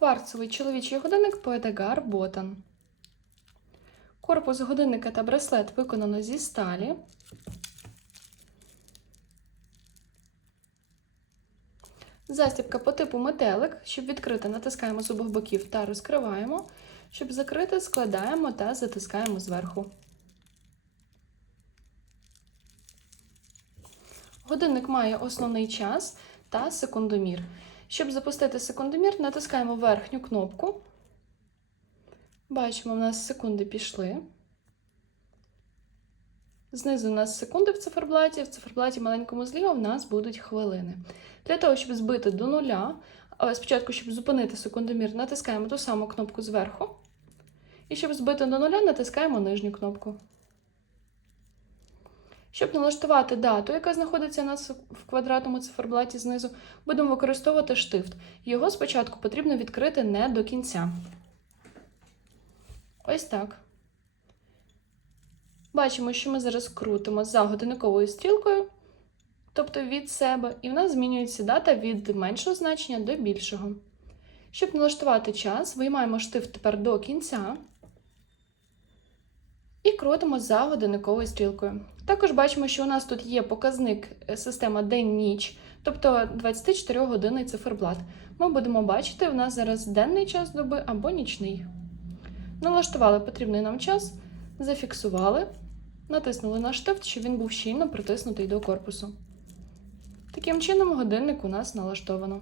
Кварцевий чоловічий годинник Poetegar Botan. Корпус годинника та браслет виконано зі сталі. Застібка по типу метелик. Щоб відкрити, натискаємо з обох боків та розкриваємо. Щоб закрити, складаємо та затискаємо зверху. Годинник має основний час та секундомір. Щоб запустити секундомір, натискаємо верхню кнопку. Бачимо, у нас секунди пішли. Знизу у нас секунди в циферблаті, в циферблаті маленькому зліва в нас будуть хвилини. Для того, щоб збити до нуля, спочатку, щоб зупинити секундомір, натискаємо ту саму кнопку зверху. І щоб збити до нуля, натискаємо нижню кнопку. Щоб налаштувати дату, яка знаходиться у нас в квадратному циферблаті знизу, будемо використовувати штифт. Його спочатку потрібно відкрити не до кінця. Ось так. Бачимо, що ми зараз крутимо за годинниковою стрілкою, тобто від себе, і в нас змінюється дата від меншого значення до більшого. Щоб налаштувати час, виймаємо штифт тепер до кінця крутимо за годинниковою стрілкою. Також бачимо, що у нас тут є показник е, система день-ніч, тобто 24 годинний циферблат. Ми будемо бачити, у нас зараз денний час доби або нічний. Налаштували потрібний нам час, зафіксували, натиснули на штифт, щоб він був щільно притиснутий до корпусу. Таким чином, годинник у нас налаштовано.